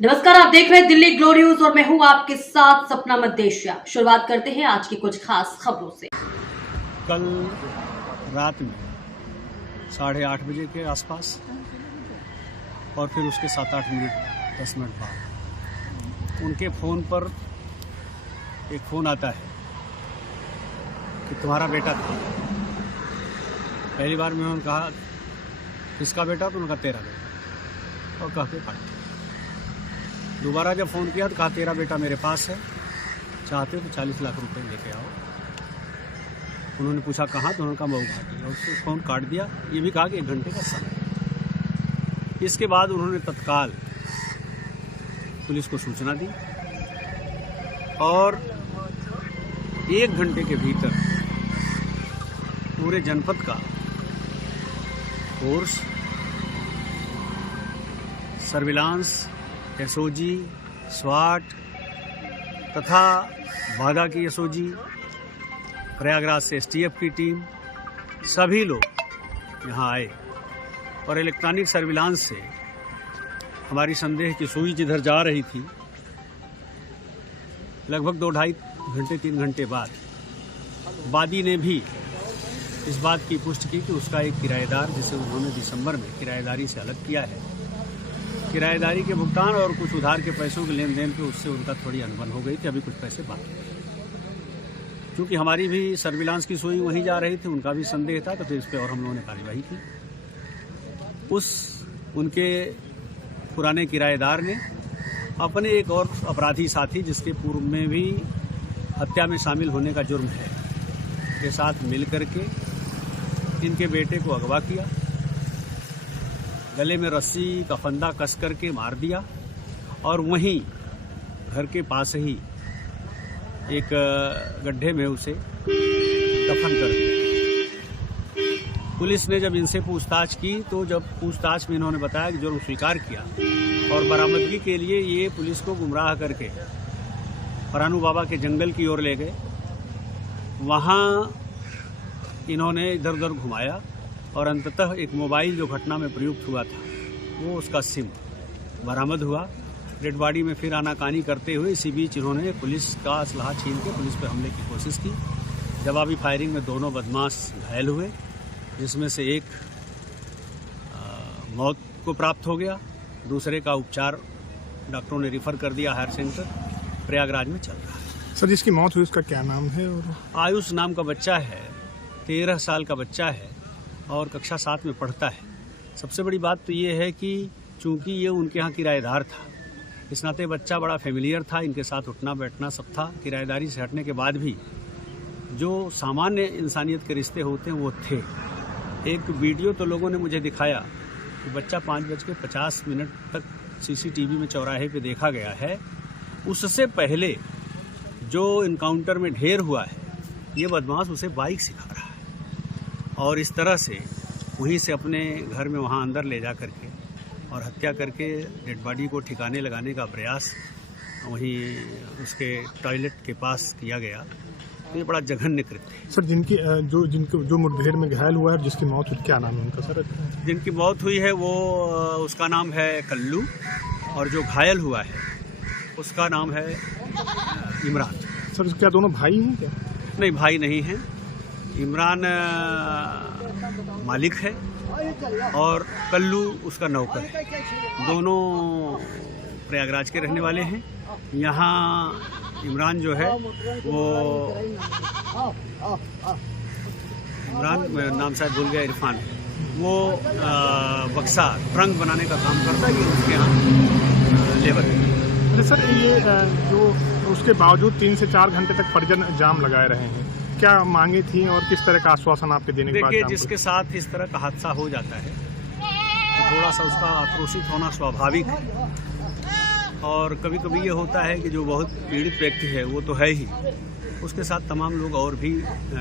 नमस्कार, आप देख रहे हैं दिल्ली ग्लोरी न्यूज और मैं हूं आपके साथ सपना मदेशिया। शुरुआत करते हैं आज की कुछ खास खबरों से। कल रात में 8:30 बजे के आसपास और फिर उसके 7-8 मिनट 10 मिनट बाद उनके फ़ोन पर एक फ़ोन आता है कि तुम्हारा बेटा था। पहली बार में उन्होंने कहा किसका बेटा, तो उन्होंने कहा तेरा बेटा, और कह के काट दिया। दोबारा जब फ़ोन किया तो कहा तेरा बेटा मेरे पास है, चाहते हो तो 40 लाख रुपए लेके आओ। उन्होंने पूछा कहाँ, तो उन्होंने कहा मऊ घाटी, और उसको फ़ोन काट दिया। ये भी कहा कि 1 घंटे का समय। इसके बाद उन्होंने तत्काल पुलिस को सूचना दी और 1 घंटे के भीतर पूरे जनपद का फोर्स, सर्विलांस, एसओजी, स्वाट तथा बाघा की एसओजी, प्रयागराज से एसटीएफ की टीम, सभी लोग यहाँ आए और इलेक्ट्रॉनिक सर्विलांस से हमारी संदेह की सुई जिधर जा रही थी, लगभग 2-2.5 घंटे 3 घंटे बाद वादी ने भी इस बात की पुष्टि की कि उसका एक किराएदार, जिसे उन्होंने दिसंबर में किराएदारी से अलग किया है, किराएदारी के भुगतान और कुछ उधार के पैसों के लेन देन पे उससे उनका थोड़ी अनबन हो गई थी। अभी कुछ पैसे बाकी थे। क्योंकि हमारी भी सर्विलांस की सुई वहीं जा रही थी, उनका भी संदेह था, तो फिर इस पर और हम लोगों ने कार्यवाही की। उनके पुराने किराएदार ने अपने एक और अपराधी साथी, जिसके पूर्व में भी हत्या में शामिल होने का जुर्म है, के साथ मिल करके इनके बेटे को अगवा किया, गले में रस्सी का फंदा कस करके मार दिया और वहीं घर के पास ही एक गड्ढे में उसे दफन कर दिया। पुलिस ने जब इनसे पूछताछ की तो जब पूछताछ में इन्होंने बताया कि जुर्म स्वीकार किया और बरामदगी के लिए ये पुलिस को गुमराह करके परानू बाबा के जंगल की ओर ले गए। वहाँ इन्होंने इधर उधर घुमाया और अंततः एक मोबाइल जो घटना में प्रयुक्त हुआ था, वो उसका सिम बरामद हुआ। डेड बॉडी में फिर आनाकानी करते हुए इसी बीच इन्होंने पुलिस का असलहा छीन के पुलिस पर हमले की कोशिश की। जवाबी फायरिंग में दोनों बदमाश घायल हुए, जिसमें से एक मौत को प्राप्त हो गया, दूसरे का उपचार डॉक्टरों ने रिफ़र कर दिया हायर सेंटर प्रयागराज में चल रहा है। सर, जिसकी मौत हुई उसका क्या नाम है? और आयुष नाम का बच्चा है, 13 साल का बच्चा है और कक्षा 7 में पढ़ता है। सबसे बड़ी बात तो ये है कि चूंकि ये उनके यहाँ किराएदार था, इस नाते बच्चा बड़ा फेमिलियर था, इनके साथ उठना बैठना सब था। किराएदारी से हटने के बाद भी जो सामान्य इंसानियत के रिश्ते होते हैं वो थे। एक वीडियो तो लोगों ने मुझे दिखाया कि बच्चा 5:50 तक सीसीटीवी में चौराहे पे देखा गया है। उससे पहले जो इनकाउंटर में ढेर हुआ है, ये बदमाश उसे बाइक सिखा रहा है और इस तरह से वहीं से अपने घर में वहाँ अंदर ले जा करके और हत्या करके डेड बॉडी को ठिकाने लगाने का प्रयास वहीं उसके टॉयलेट के पास किया गया। तो ये बड़ा जघन्य कृत्य है। सर, जो मुठभेड़ में घायल हुआ है, जिसकी मौत हुई, क्या नाम है उनका? सर, जिनकी मौत हुई है वो उसका नाम है कल्लू और जो घायल हुआ है उसका नाम है इमरान। सर, क्या दोनों भाई हैं क्या? नहीं, भाई नहीं हैं। इमरान मालिक है और कल्लू उसका नौकर है। दोनों प्रयागराज के रहने वाले हैं। यहाँ इमरान जो है वो इमरान नाम शायद भूल गया, इरफान है, वो बक्सा ट्रंक बनाने का काम करता है, ये उसके यहाँ लेबर है। सर, ये जो उसके बावजूद 3 से 4 घंटे तक परिजन जाम लगाए रहे हैं, क्या मांगे थी और किस तरह का आश्वासन आपके देने के बाद? देखिए, जिसके साथ इस तरह का हादसा हो जाता है तो थोड़ा सा उसका आक्रोशित होना स्वाभाविक है और कभी कभी ये होता है कि जो बहुत पीड़ित व्यक्ति है वो तो है ही, उसके साथ तमाम लोग और भी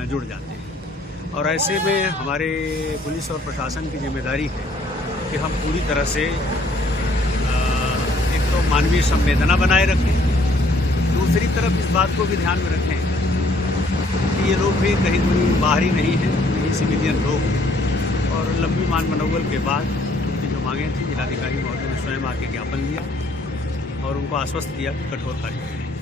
जुड़ जाते हैं। और ऐसे में हमारे पुलिस और प्रशासन की जिम्मेदारी है कि हम पूरी तरह से एक तो मानवीय संवेदना बनाए रखें, दूसरी तरफ इस बात को भी ध्यान में रखें कि ये लोग भी कहीं कोई बाहरी नहीं है, यही सिविलियन लोग हैं। और लंबी मान मनोबल के बाद उनकी जो मांगें थी, जिलाधिकारी महोदय ने स्वयं आके ज्ञापन दिया उनको आश्वस्त किया कि कठोर कार्रवाई करेंगे।